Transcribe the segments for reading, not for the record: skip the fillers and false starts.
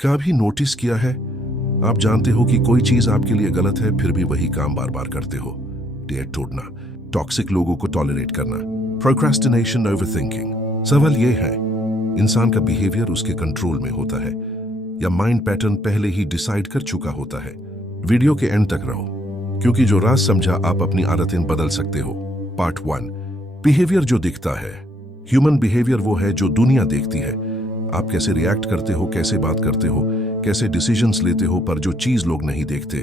कभी नोटिस किया है, आप जानते हो कि कोई चीज आपके लिए गलत है, फिर भी वही काम बार बार करते हो। डेट तोड़ना, टॉक्सिक लोगों को टॉलरेट करना, प्रोक्रेस्टिनेशन, ओवरथिंकिंग। सवाल यह है, इंसान का बिहेवियर उसके कंट्रोल में होता है या माइंड पैटर्न पहले ही डिसाइड कर चुका होता है? वीडियो के एंड तक रहो, क्योंकि जो राज समझा आप अपनी आदतें बदल सकते हो। पार्ट 1, बिहेवियर जो दिखता है। ह्यूमन बिहेवियर वो है जो दुनिया देखती है। आप कैसे रिएक्ट करते हो, कैसे बात करते हो, कैसे डिसीजंस लेते हो, पर जो चीज लोग नहीं देखते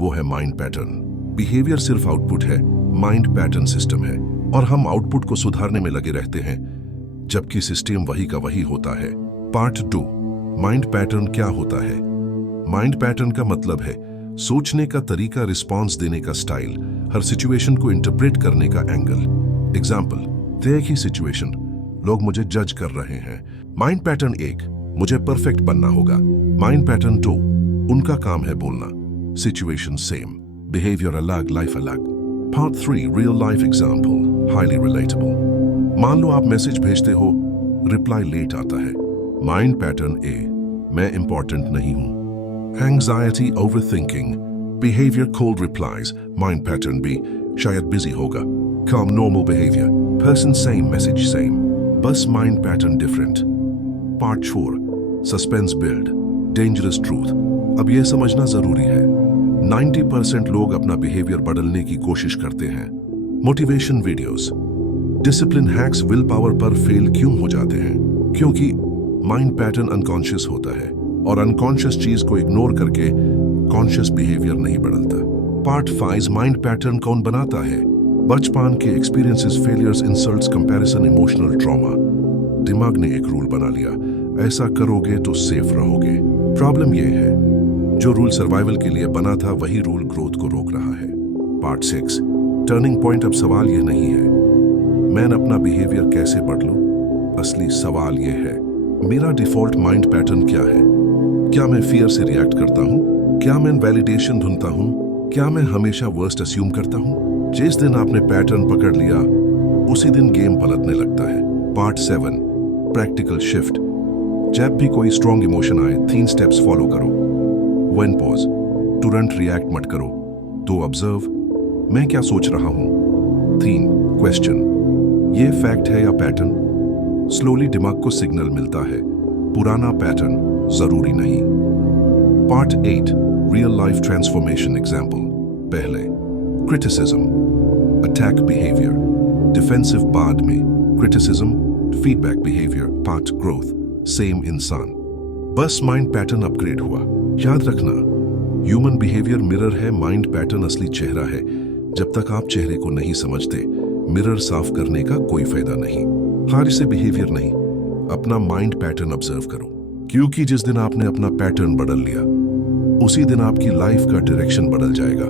वो है माइंड पैटर्न। बिहेवियर सिर्फ आउटपुट है, माइंड पैटर्न सिस्टम है, और हम आउटपुट को सुधारने में लगे रहते हैं जबकि सिस्टम वही का वही होता है। पार्ट 2, माइंड पैटर्न क्या होता है? माइंड पैटर्न का मतलब है सोचने का तरीका, रिस्पॉन्स देने का स्टाइल, हर सिचुएशन को इंटरप्रेट करने का एंगल। एग्जाम्पल, एक ही सिचुएशन, लोग मुझे जज कर रहे हैं। माइंड पैटर्न 1, मुझे परफेक्ट बनना होगा। माइंड पैटर्न 2, उनका काम है बोलना। सिचुएशन सेम, बिहेवियर अलग, लाइफ अलग। Part 3, real life example, highly relatable. मान लो आप मैसेज भेजते हो, रिप्लाई लेट आता है। माइंड पैटर्न ए, मैं इंपॉर्टेंट नहीं हूं। Anxiety, overthinking, behaviour cold replies. Mind pattern be, शायद बिजी होगा। काम, normal behaviour, person same, message same, बस mind pattern different. Part 4, suspense build, dangerous truth. अब यह समझना जरूरी है, 90% लोग अपना बिहेवियर बदलने की कोशिश करते हैं। Motivation videos, discipline hacks will power पर फेल क्यों हो जाते हैं? क्योंकि माइंड पैटर्न अनकॉन्शियस होता है, और अनकॉन्शियस चीज को इग्नोर करके कॉन्शियस बिहेवियर नहीं बदलता। पार्ट 5, माइंड पैटर्न कौन बनाता है? बचपन के experiences, failures, insults, comparison, emotional trauma. दिमाग ने एक रूल बना लिया, ऐसा करोगे तो सेफ रहोगे। प्रॉब्लम यह है, जो रूल सर्वाइवल के लिए बना था वही रूल ग्रोथ को रोक रहा है। Part 6, turning point. अब सवाल यह नहीं है मैं अपना बिहेवियर कैसे बदलूं, असली सवाल यह है मेरा डिफॉल्ट माइंड पैटर्न क्या है? क्या मैं फियर से रिएक्ट करता हूं? क्या मैं वैलिडेशन ढूंढता हूं? क्या मैं हमेशा वर्स्ट अस्यूम करता हूं? जिस दिन आपने पैटर्न पकड़ लिया उसी दिन गेम पलटने लगता है। Part 7, practical shift. जब भी कोई स्ट्रॉन्ग इमोशन आए, 3 स्टेप्स फॉलो करो। 1, पॉज, तुरंत रिएक्ट मत करो। 2, ऑब्जर्व, मैं क्या सोच रहा हूं। 3, क्वेश्चन, ये फैक्ट है या पैटर्न? स्लोली दिमाग को सिग्नल मिलता है, पुराना पैटर्न जरूरी नहीं। Part 8, real life transformation example. पहले, क्रिटिसिज्म, अटैक बिहेवियर, डिफेंसिव बाद में, criticism, feedback behaviour, part growth, same इंसान, बस माइंड पैटर्न अपग्रेड हुआ। याद रखना, ह्यूमन बिहेवियर मिरर है, माइंड पैटर्न असली चेहरा है। जब तक आप चेहरे को नहीं समझते, मिरर साफ करने का कोई फायदा नहीं। हार से बिहेवियर नहीं, अपना माइंड पैटर्न ऑब्जर्व करो, क्योंकि जिस दिन आपने अपना पैटर्न बदल लिया उसी दिन आपकी लाइफ का डायरेक्शन बदल जाएगा।